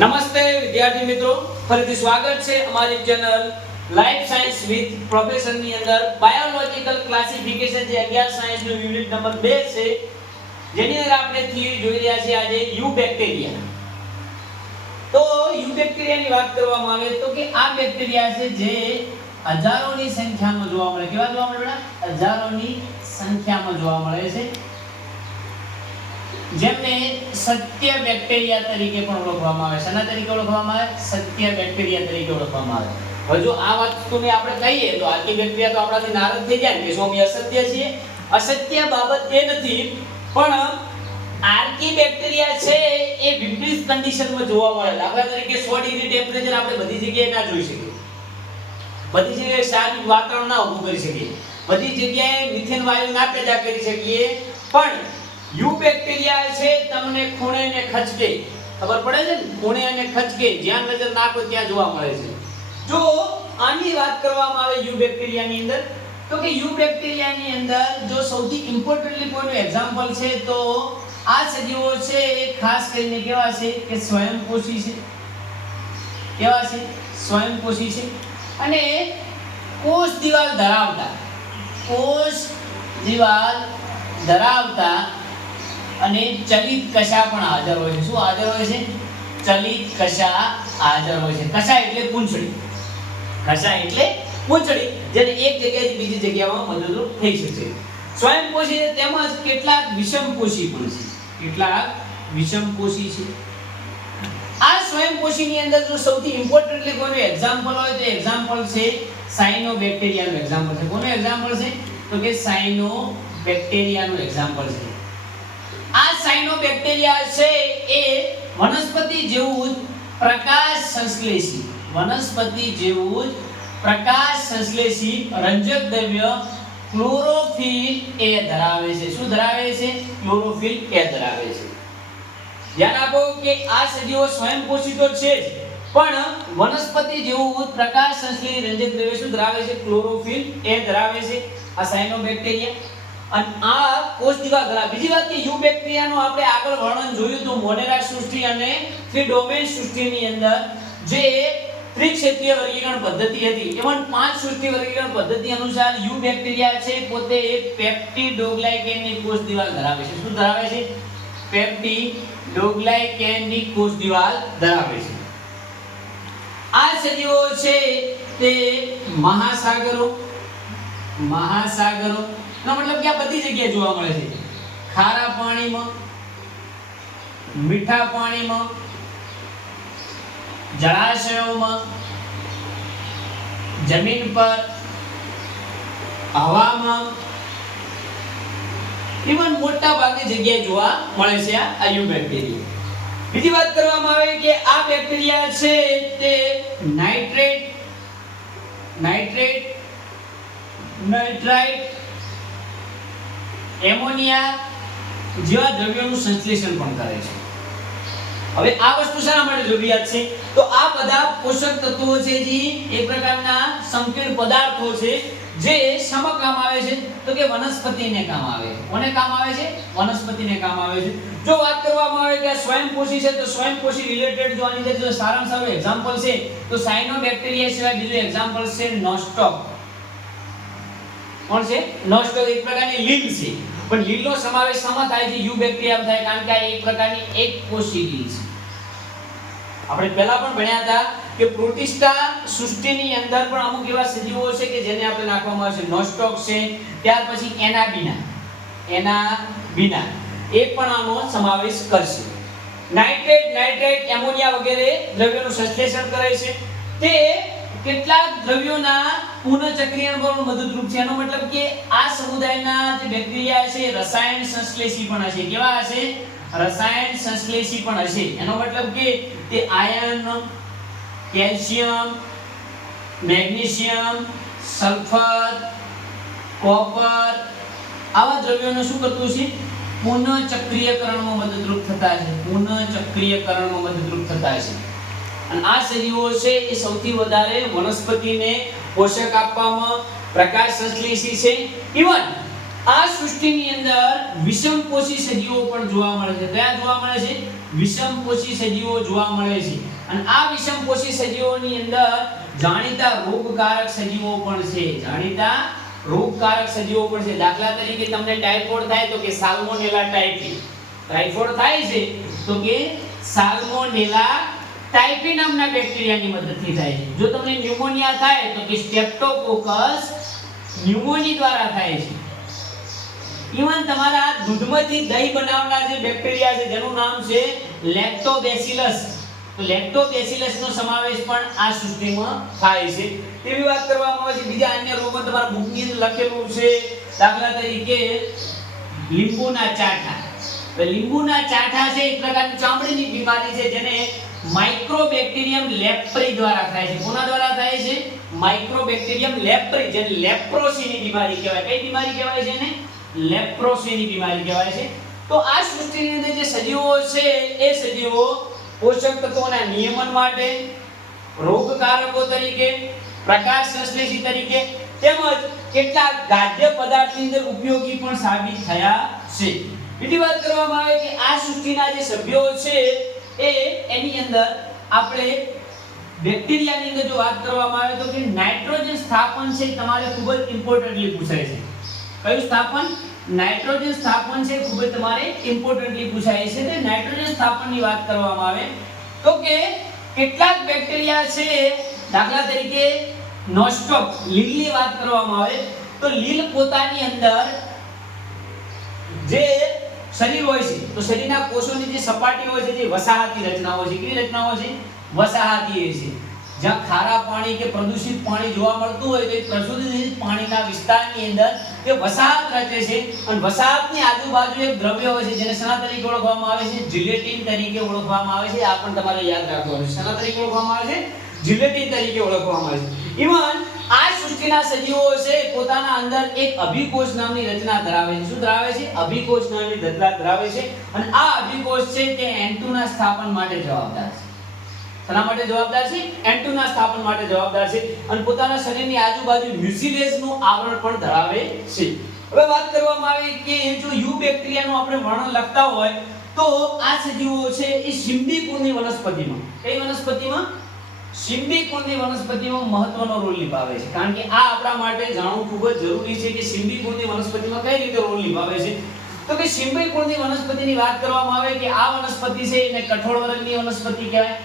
નમસ્તે વિદ્યાર્થી મિત્રો, ફરીથી સ્વાગત છે અમારી channel life science with professor ની અંદર બાયોલોજિકલ ક્લાસિફિકેશન જે 11 સાયન્સ નું યુનિટ નંબર 2 છે, જેની અંદર આપણે થિયરી જોઈ રહ્યા છીએ આજે યુ બેક્ટેરિયા. તો યુ બેક્ટેરિયાની વાત કરવામાં આવે તો કે આ બેક્ટેરિયા છે જે હજારોની સંખ્યામાં જોવા મળે. કેવા જોવા મળે બેટા? હજારોની સંખ્યામાં જોવા મળે છે, જેમને સત્ય બેક્ટેરિયા તરીકે પણ ઓળખવામાં આવે છે. શેના તરીકે ઓળખવામાં આવે? સત્ય બેક્ટેરિયા તરીકે ઓળખવામાં આવે. હવે જો આ વસ્તુને આપણે કહીએ તો આર્કી બેક્ટેરિયા તો આપણાથી નારાજ થઈ જાય કે સ્વામી અસત્ય છે. અસત્ય બાબત એ નથી, પણ આર્કી બેક્ટેરિયા છે એ વિપરીત કન્ડિશનમાં જોવા મળે. દાખલા તરીકે 100 ડિગ્રી ટેમ્પરેચર આપણે બધી જગ્યાએ ના જોઈ શકીએ, બધી જગ્યાએ શાંત વાતાવરણ ના ઊભું કરી શકીએ, બધી જગ્યાએ મિથેન વાયુ ના પેદા કરી શકીએ, પણ યુ બેક્ટેરિયા છે તમને ખૂણે ને ખચકે, ખબર પડે છે ને, ખૂણે અને ખચકે જ્યાં નજર નાખો ત્યાં જોવા મળે છે. જો આની વાત કરવામાં આવે યુ બેક્ટેરિયાની અંદર, તો કે યુ બેક્ટેરિયાની અંદર જો સૌથી ઇમ્પોર્ટન્ટલી કોઈનું એક્ઝામ્પલ છે તો આ સજીવો છે એ ખાસ કરીને કેવા છે કે સ્વયંપોષી છે. કેવા છે? સ્વયંપોષી છે અને કોષ દિવાલ ધરાવતા, કોષ દિવાલ ધરાવતા અને ચલિત કશા પણ હાજર હોય છે. શું હાજર હોય છે? ચલિત કશા હાજર હોય છે. કશા એટલે પૂંછડી, કશા એટલે પૂંછડી, જેને એક જગ્યાએથી બીજી જગ્યામાં મદદરૂપ થઈ શકે. સ્વયંપોષી છે તેમજ કેટલાક વિષમપોષી પણ છે. કેટલાક વિષમપોષી છે. આ સ્વયંપોષીની અંદર જો સૌથી ઇમ્પોર્ટન્ટલી કોઈનું એક્ઝામ્પલ હોય તો એક્ઝામ્પલ છે સાયનોબેક્ટેરિયાનું એક્ઝામ્પલ છે. કોનું એક્ઝામ્પલ છે? તો કે સાયનોબેક્ટેરિયાનું એક્ઝામ્પલ છે. આ સાયનોબેક્ટેરિયા છે એ વનસ્પતિ જેવું જ પ્રકાશ સંશ્લેષી, વનસ્પતિ જેવું જ પ્રકાશ સંશ્લેષી રંજક દ્રવ્ય ક્લોરોફિલ એ ધરાવે છે. શું ધરાવે છે? ક્લોરોફિલ એ ધરાવે છે. ધ્યાન આપો કે આ સજીવો સ્વયંપોષી તો છે જ, પણ વનસ્પતિ જેવું જ પ્રકાશ સંશ્લેષી રંજક દ્રવ્ય શું ધરાવે છે? ક્લોરોફિલ એ ધરાવે છે આ સાયનોબેક્ટેરિયા. અને આ કોષ દિવાલ ધરાવે. બીજી વાત કે યુ બેક્ટેરિયાનું આપણે આગળ વર્ણન જોયું તો મોનેરા સૃષ્ટિ અને થ્રી ડોમેન સૃષ્ટિની અંદર જે ત્રિક્ષેત્રીય વર્ગીકરણ પદ્ધતિ હતી, એમાં 5 સૃષ્ટિ વર્ગીકરણ પદ્ધતિ અનુસાર યુ બેક્ટેરિયા છે પોતે એક પેપ્ટિડોગ્લાયકેનની કોષ દિવાલ ધરાવે છે. શું ધરાવે છે? પેપ્ટિડોગ્લાયકેનની કોષ દિવાલ ધરાવે છે. આ સજીવો છે તે મહાસાગરો, મહાસાગરો નો મતલબ કે આ બધી જગ્યાએ જોવા મળે છે. ખારા પાણીમાં, મીઠા પાણીમાં, જળાશયોમાં, જમીન પર, હવામાં, ઇવન મોટા ભાગની જગ્યાએ જોવા મળે છે આ યુ બેક્ટેરિયા. બીજી વાત કરવામાં આવે કે આ બેક્ટેરિયા છે તે નાઇટ્રેટ, નાઇટ્રાઇટ, એમોનિયા જેવા દ્રવ્યોનું સંશ્લેષણ પણ કરે છે. હવે આ વસ્તુ શા માટે જરૂરિયાત છે? તો આ બધા પોષક તત્વો છે જે એક પ્રકારના સંકીર્ણ પદાર્થો છે જે શેમાં કામ આવે છે? તો કે વનસ્પતિને કામ આવે છે. કોને કામ આવે છે? વનસ્પતિને કામ આવે છે. જો વાત કરવામાં આવે કે સ્વયંપોષી છે તો સ્વયંપોષી રિલેટેડ જો આની અંદર સારાંશ આવે એક્ઝામ્પલ છે તો સાયનોબેક્ટેરિયા સિવાય બીજું એક્ઝામ્પલ છે નોસ્ટોક. કોણ છે? નોસ્ટોક એક પ્રકારની લીલ છે, પણ લીલનો સમાવેશ શેમાં થાય છે? યુ બેક્ટેરિયામાં થાય, કારણ કે આ એક પ્રકારની એક કોષી લીલ છે. આપણે પહેલા પણ ભણ્યા હતા કે પ્રોટિસ્ટા સૃષ્ટિની અંદર પણ અમુક એવા સજીવો છે કે જેને આપણે નાખવામાં આવે છે. નોસ્ટોક છે, ત્યાર પછી એનાબીના, એનાબીના એ પણ આનો સમાવેશ કરશે. નાઇટ્રેટ, નાઇટ્રેટ, એમોનિયા વગેરે દ્રવ્યોનું સંશ્લેષણ કરે છે. તે કેટલાક દ્રવ્યોના પુનઃચક્રીકરણ પર મદદરૂપ છે. એનો મતલબ કે આ સમુદાયના જે બેક્ટેરિયા છે રસાયણ સંશ્લેષી પણ હશે. કેવા હશે? રસાયણ સંશ્લેષી પણ હશે. એનો મતલબ કે તે iron, calcium, magnesium, sulphur, copper આવા દ્રવ્યોને શું કરતું છે? પુનઃચક્રીયકરણમાં મદદરૂપ થતા છે. પુનઃચક્રીયકરણમાં મદદરૂપ થતા છે. અને આ સજીવો છે એ સૌથી વધારે વનસ્પતિને પોષક આપવામાં પ્રકાશ સંશ્લેષી છે. ઇવન આ સૃષ્ટિની અંદર વિષમપોષી સજીવો પણ જોવા મળે છે. કયા જોવા મળે છે? વિષમપોષી સજીવો જોવા મળે છે. અને આ વિષમપોષી સજીવોની અંદર જાણીતા રોગકારક સજીવો પણ છે. જાણીતા રોગકારક સજીવો પણ છે. દાખલા તરીકે તમને ટાઇફોઇડ થાય તો કે સાલ્મોનેલા ટાઇફી. ટાઇફોઇડ થાય છે તો કે સાલ્મોનેલા ટાઇફી નામના બેક્ટેરિયાની મદદથી થાય છે. જો તમને ન્યુમોનિયા થાય તો કે સ્ટ્રેપ્ટોકોકસ ન્યુમોની દ્વારા થાય છે. ઇવન તમારા દૂધમાંથી દહીં બનાવનાર જે બેક્ટેરિયા છે જેનું નામ છે લેક્ટોબેસિલસ, તો લેક્ટોબેસિલસ નો સમાવેશ પણ આ સૃષ્ટિમાં થાય છે. તેવી વાત કરવામાં આવે છે. બીજા અન્ય રોગો તમારા બુકની અંદર લખેલું છે. દાખલા તરીકે લીંબુના ચાઠા. તો લીંબુના ચાઠા છે એક પ્રકારની ચામડીની બીમારી છે જેને માઇક્રોબેક્ટેરિયમ લેપ્રી દ્વારા થાય છે. કોના દ્વારા થાય છે? માઇક્રોબેક્ટેરિયમ લેપ્રી, જેને લેપ્રોસીની બીમારી કહેવાય. કઈ બીમારી કહેવાય છે એને? લેપ્રોસીની બીમારી કહેવાય છે. તો આ સૃષ્ટિની અંદર જે સજીવો છે એ સજીવો પોષક તત્વોના નિયમન માટે, રોગકારકો તરીકે, પ્રકાશ સંશ્લેષી તરીકે તેમજ કેટલાક ખાદ્ય પદાર્થની અંદર ઉપયોગી પણ સાબિત થયા છે. બીજી વાત કરવામાં આવે કે આ સૃષ્ટિના જે સભ્યો છે એની અંદર આપણે બેક્ટેરિયાની અંદર જો વાત કરવામાં આવે તો કે નાઇટ્રોજન સ્થાપન છે તમારે ખૂબ જ ઇમ્પોર્ટન્ટલી પૂછાય છે. કયું સ્થાપન? નાઇટ્રોજન સ્થાપન છે ખૂબ જ તમારે ઇમ્પોર્ટન્ટલી પૂછાય છે. તે નાઇટ્રોજન સ્થાપનની વાત કરવામાં આવે તો કે કેટલાક બેક્ટેરિયા છે, દાખલા તરીકે નોસ્ટોક લીલની વાત કરવામાં આવે તો લીલ પોતાની અંદર જે શરીર હોય છે તો શરીરના કોષોની જે સપાટી હોય છે જે વસાહતી રચનાઓ છે. કેવી રચનાઓ છે? વસાહતી છે. જ્યાં ખારા પાણી કે પ્રદૂષિત પાણી જોવા મળતું હોય તો એ પ્રદૂષિત પાણીના વિસ્તારની અંદર તે વસાહત રચે છે અને વસાહતની આજુબાજુ એક દ્રવ્ય હોય છે જેને શેના તરીકે ઓળખવામાં આવે છે? જિલેટિન તરીકે ઓળખવામાં આવે છે. આ પણ તમારે યાદ રાખવાનું છે. શેના તરીકે ઓળખવામાં આવે છે? જિલેટિન તરીકે ઓળખવામાં આવે છે. ઇવન આ સૃષ્ટિના સજીવો છે પોતાના અંદર એક અભિકોષ નામની રચના ધરાવે છે. શું ધરાવે છે? અભિકોષ નામની રચના ધરાવે છે અને આ અભિકોષ છે તે N2 ના સ્થાપન માટે જવાબદાર છે. શેના માટે જવાબદાર છે? N2 ના સ્થાપન માટે જવાબદાર છે અને પોતાના શરીરની આજુબાજુ મ્યુસિલેજનું આવરણ પણ ધરાવે છે. હવે વાત કરવામાં આવે કે જો યુ બેક્ટેરિયાનું આપણે વર્ણન લખતા હોય તો આ સજીવો છે એ સિમ્બી કુળની વનસ્પતિમાં, કઈ વનસ્પતિમાં? સિમ્બી કુળની વનસ્પતિમાં મહત્વનો રોલ નિભાવે છે. કારણ કે આ આપણા માટે જાણવું ખૂબ જ જરૂરી છે કે સિમ્બી કુળની વનસ્પતિમાં કઈ રીતે રોલ નિભાવે છે. તો કે સિમ્બી કુળની વનસ્પતિની વાત કરવામાં આવે કે આ વનસ્પતિ છે એને કઠોળ વર્ગની વનસ્પતિ કહેવાય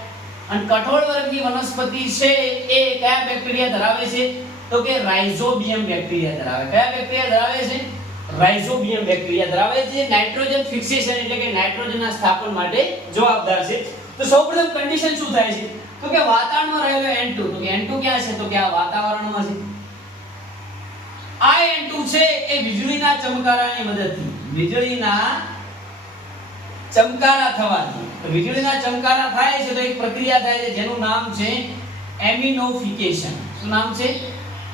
અને કઠોળ વર્ગની વનસ્પતિ છે એ કયા બેક્ટેરિયા ધરાવે છે? તો કે રાઇઝોબિયમ બેક્ટેરિયા ધરાવે. કયા બેક્ટેરિયા ધરાવે છે? રાઇઝોબિયમ બેક્ટેરિયા ધરાવે છે. નાઇટ્રોજન ફિક્સેશન એટલે કે નાઇટ્રોજનના સ્થાપન માટે જવાબદાર છે. તો સૌપ્રથમ કન્ડિશન શું થાય છે? તો કે વાતાવરણમાં રહેલો N2, તો કે N2 ક્યાં છે? તો કે આ વાતાવરણમાં છે. આ N2 છે એ વીજળીના ચમકારાની મદદથી, વીજળીના ચમકારા થવાથી, તો વીજળીના ચમકારા થાય છે તો એક પ્રક્રિયા થાય છે જેનું નામ છે એમિનોફિકેશન. શું નામ છે?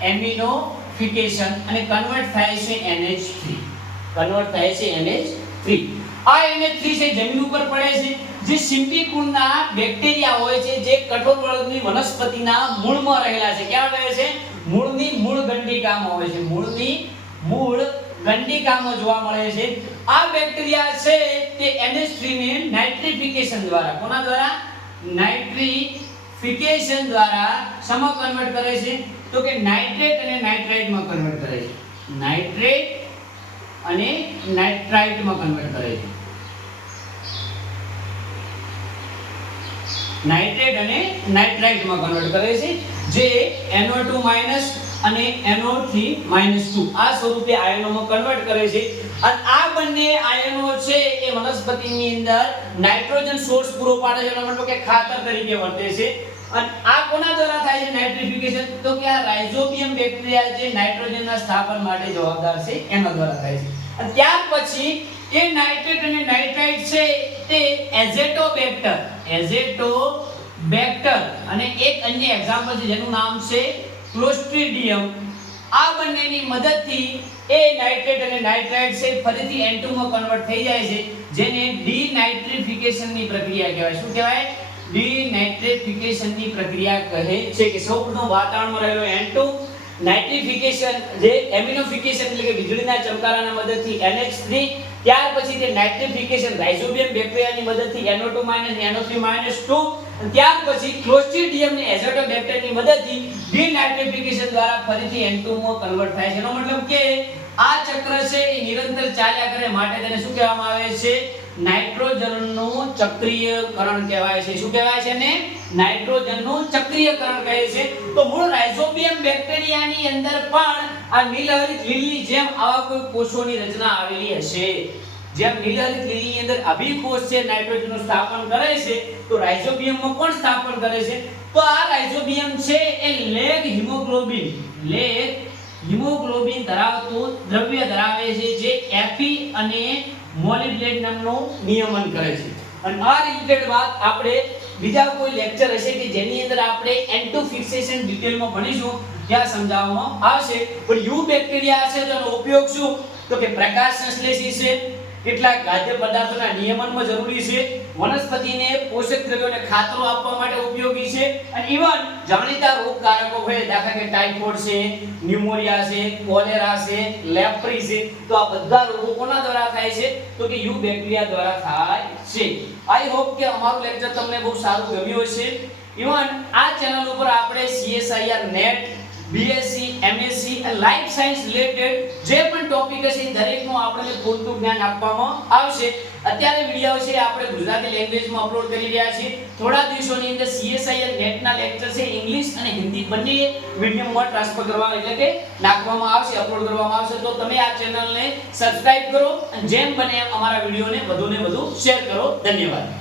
એમિનોફિકેશન. અને કન્વર્ટ થાય છે NH3. કન્વર્ટ થાય છે NH3. આ NH3 છે જમીન ઉપર પડે છે. જે સિમ્બી કુળના બેક્ટેરિયા હોય છે જે કઠોળ વર્ગની વનસ્પતિના મૂળમાં રહેલા છે. ક્યાં રહે છે? મૂળની મૂળ ગંડિકામાં હોય છે. મૂળની મૂળ ગંડિકામાં જોવા મળે છે. આ બેક્ટેરિયા છે તે NH3 ને નાઇટ્રિફિકેશન દ્વારા, કોના દ્વારા? નાઇટ્રિફિકેશન દ્વારા શેમાં કન્વર્ટ કરે છે? તો કે નાઇટ્રેટ અને નાઇટ્રાઇટમાં કન્વર્ટ કરે છે. નાઇટ્રેટ અને નાઇટ્રાઇટમાં કન્વર્ટ કરે છે. નાઇટ્રેટ અને નાઇટ્રાઇટમાં કન્વર્ટ કરે છે જે NO2- અને NO3-2 આ સ્વરૂપે આયનોમાં કન્વર્ટ કરે છે. અને આ બંને આયનો છે એ વનસ્પતિની અંદર નાઇટ્રોજન સોર્સ પૂરો પાડે છે, મતલબ કે ખાતર તરીકે વર્તે છે. અને આ કોના દ્વારા થાય છે નાઇટ્રિફિકેશન? તો કે આ રાઇઝોબિયમ બેક્ટેરિયા જે નાઇટ્રોજનના સ્થાપન માટે જવાબદાર છે એના દ્વારા થાય છે. અને ત્યાર પછી એ નાઇટ્રેટ અને નાઇટ્રાઇટ છે તે એઝેટોબેક્ટર અને એક અન્ય એક્ઝામ્પલ છે જેનું નામ છે ક્લોસ્ટ્રીડિયમ. આ બંનેની મદદથી એ નાઇટ્રેટ અને નાઇટ્રાઇટ છે ફરીથી N2 માં કન્વર્ટ થઈ જાય છે જેને ડીનાઇટ્રિફિકેશનની પ્રક્રિયા કહેવાય. શું કહેવાય? ડીનાઇટ્રિફિકેશનની પ્રક્રિયા કહે છે કે સૌપ્રથમ વાતાવરણમાં રહેલો N2 નાઇટ્રિફિકેશન જે એમિનોફિકેશન એટલે કે વીજળીના ચમકારાના મદદથી NH3, ત્યાર પછી તે નાઇટ્રિફિકેશન રાઇઝોબિયમ બેક્ટેરિયાની મદદથી NO2- NO3-2, ત્યાર પછી ક્લોસ્ટ્રીડિયમ ને એઝોટોબેક્ટરની મદદથી ડિનાઇટ્રિફિકેશન દ્વારા ફરીથી N2 માં કન્વર્ટ થાય છે. એનો મતલબ કે આ ચક્ર છે એ નિરંતર ચાલ્યા કરે, માટે તેને શું કહેવામાં આવે છે? નાઇટ્રોજનનું ચક્રીયકરણ કહેવાય છે. શું કહેવાય છે ને? નાઇટ્રોજનનું ચક્રીયકરણ કહે છે. તો મૂળ રાઇઝોબિયમ બેક્ટેરિયાની અંદર પણ આ નીલહરિત લીલની જેમ આવા કોઈ કોષોની રચના આવેલી હશે. જેમ નીલહરિત લીલની અંદર અભિકોષ છે નાઇટ્રોજનનું સ્થાપન કરે છે, તો રાઇઝોબિયમમાં પણ સ્થાપન કરે છે. તો આ રાઇઝોબિયમ છે એ લેગ હિમોગ્લોબિન ધરાવતું દ્રવ્ય ધરાવે છે, જે એફી અને મોલિબ્ડેનમનું નિયમન કરે છે. અને આ રિલેટેડ વાત આપણે બીજા કોઈ લેક્ચર હશે કે જેની અંદર આપણે N2 ફિક્સેશન ડિટેલમાં ભણીશું, ત્યાં સમજાવવામાં આવશે. પણ યુ બેક્ટેરિયા છે તો એનો ઉપયોગ શું? તો કે પ્રકાશ સંશ્લેષી છે, કેટલાક ખાદ્ય પદાર્થોના નિયમનમાં જરૂરી છે, વનસ્પતિને પોષક દ્રવ્યોને ખાતરો આપવા માટે ઉપયોગી છે, અને ઇવન જાણીતા રોગકારકો હોય, દાખલા કે ટાઇફોઇડ છે, ન્યુમોનિયા છે, કોલેરા છે, લેપ્રી છે, તો આ બધા રોગો કોના દ્વારા થાય છે? તો કે યુ બેક્ટેરિયા દ્વારા થાય છે. આઈ હોપ કે અમારું લેક્ચર તમને બહુ સારું ગમ્યું હશે. ઇવન આ ચેનલ ઉપર આપણે CSIR નેટ, BSc, MSc અને લાઈફ સાયન્સ રિલેટેડ જે પણ ટોપિક હશે દરેકનું આપણને પૂરતું જ્ઞાન આપવામાં આવશે. અત્યારે વિડિયો છે આપણે ગુજરાતી લેંગ્વેજમાં અપલોડ કરી રહ્યા છીએ. થોડા દિવસોની અંદર CSIR નેટના લેક્ચર છે ઇંગ્લિશ અને હિન્દી બંને મીડિયમમાં ટ્રાન્સફર કરવામાં એટલે કે નાખવામાં આવશે, અપલોડ કરવામાં આવશે. તો તમે આ ચેનલને સબસ્ક્રાઇબ કરો અને જેમ બને એમ અમારા વિડિયોને વધુને વધુ શેર કરો. ધન્યવાદ.